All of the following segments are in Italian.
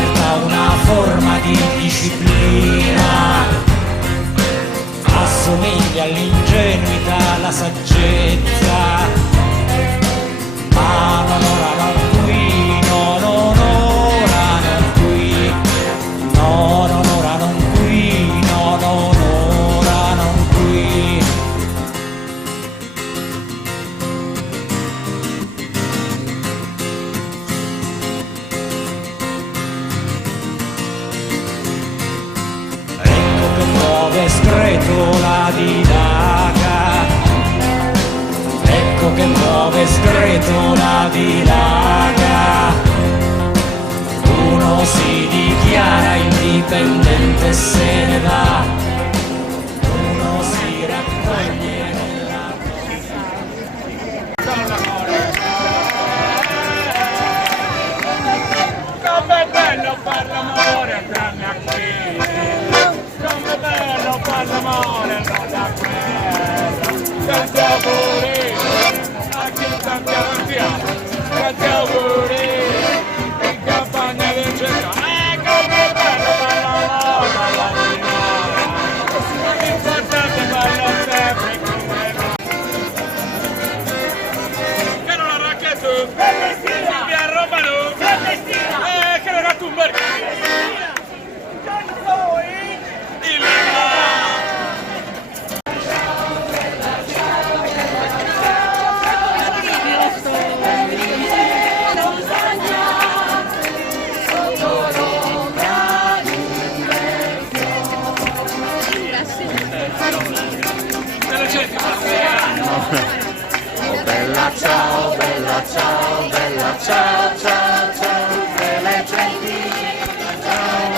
libertà una forma di disciplina, assomiglia all'ingenuità, alla saggezza, ma non ora, non qui, no, non ora, non qui, no, non ora, non qui, no, non ora, non qui. Ecco che muove screto la didaca, ecco che muove screto la didaca. Uno si dichiara indipendente e se ne va, uno si raccoglie nella Com'è bello far l'amore tranne a qui, com'è bello far l'amore non a qui. Tanti auguri a chi tanti auguri in campagna del centro. Com'è bello far l'amore alla signora, l'importante è farlo sempre come noi. Che non la racchetto, mi arrobano, che non la tumber. Oh bella ciao, bella ciao, bella ciao, ciao, ciao, belle gentili, ciao.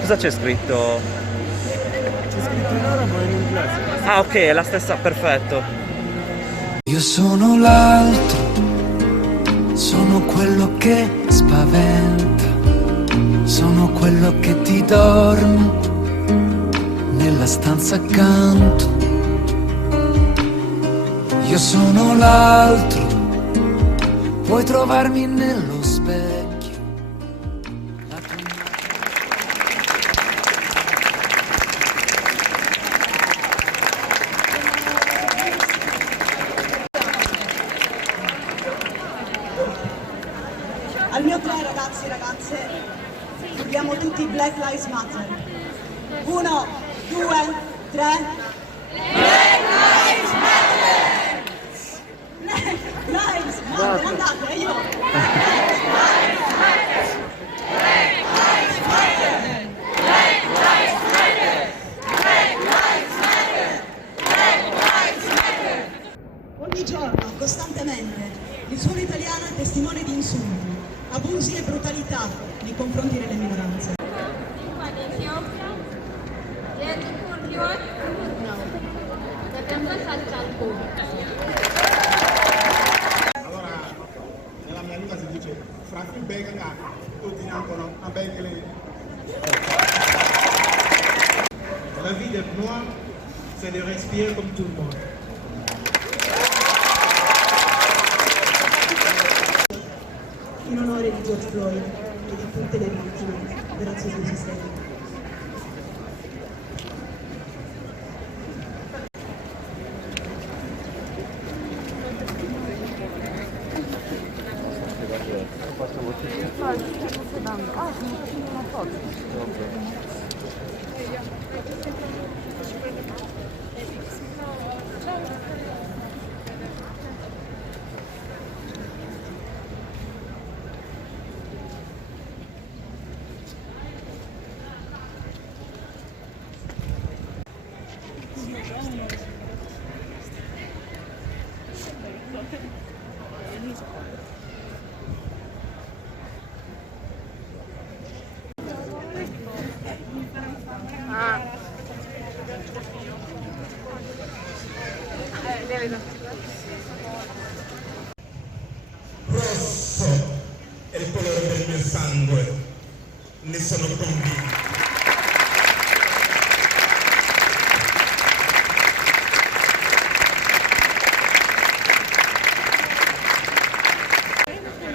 Cosa c'è scritto? C'è scritto in arabo e in inglese. Ah ok, è la stessa, perfetto. Io sono l'altro, sono quello che spaventa, sono quello che ti dorme nella stanza accanto. Io sono l'altro, puoi trovarmi nello specchio. La tua Al mio 3 ragazzi e ragazze, abbiamo tutti Black Lives Matter. 1, 2, 3. Black Lives Matter! Black Lives Matter, andate, io! Black Lives Matter! Black Lives Matter! Black Lives Matter! Black Lives Matter! Black Lives Matter! Ogni giorno, costantemente, il suolo italiano è testimone di insulti, abusi e brutalità nei confronti delle minoranze. Allora, nella mia lingua si dice, fra più bega, tutti dicono, a begale. La vie d'être noir, c'est de respirer comme tout le monde. In onore di George Floyd e di tutte le vittime del razzismo sistemico. Rosso è il colore del mio sangue, ne sono bene.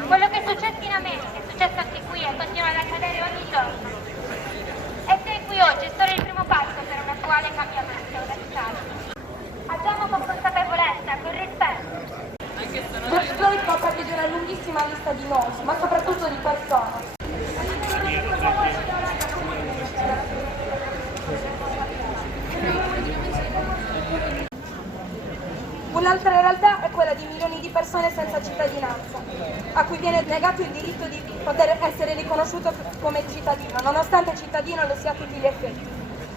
Quello che è successo in America è successo anche qui e continua ad accadere ogni giorno. E sei qui oggi è solo il primo passo per un attuale cambiamento radicale. Agiamo con consapevolezza, con rispetto. George Floyd fa parte di una lunghissima lista di nomi, ma soprattutto di persone. Un'altra realtà è quella di milioni di persone senza cittadinanza, a cui viene negato il diritto di poter essere riconosciuto come cittadino, nonostante cittadino lo sia a tutti gli effetti.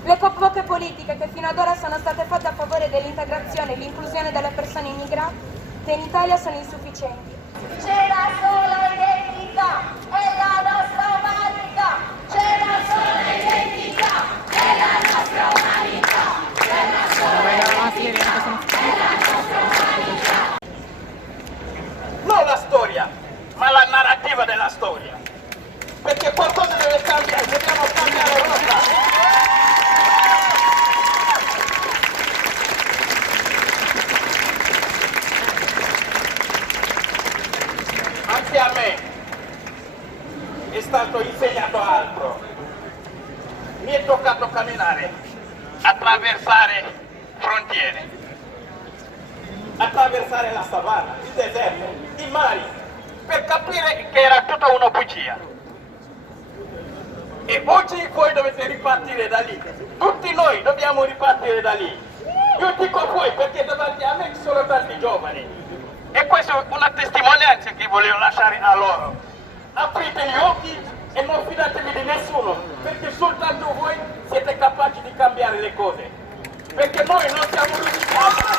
Le poche politiche che fino ad ora sono state fatte a favore dell'integrazione e l'inclusione delle persone immigrate in Italia sono insufficienti. C'è la sola identità, è la nostra umanità. C'è la sola identità, è la nostra umanità. C'è la sola identità, è la nostra umanità. Non la storia, ma la narrativa della storia. Perché qualcosa deve cambiare, dobbiamo cambiare rotta. Anche a me è stato insegnato altro. Mi è toccato camminare, attraversare frontiere, attraversare la savana, il deserto, i mari, per capire che era tutta una bugia. E oggi voi dovete ripartire da lì. Tutti noi dobbiamo ripartire da lì. Io dico voi perché davanti a me ci sono tanti giovani. E questa è una testimonianza che volevo lasciare a loro. Aprite gli occhi e non fidatevi di nessuno, perché soltanto voi siete capaci di cambiare le cose. Perché noi non siamo riusciti a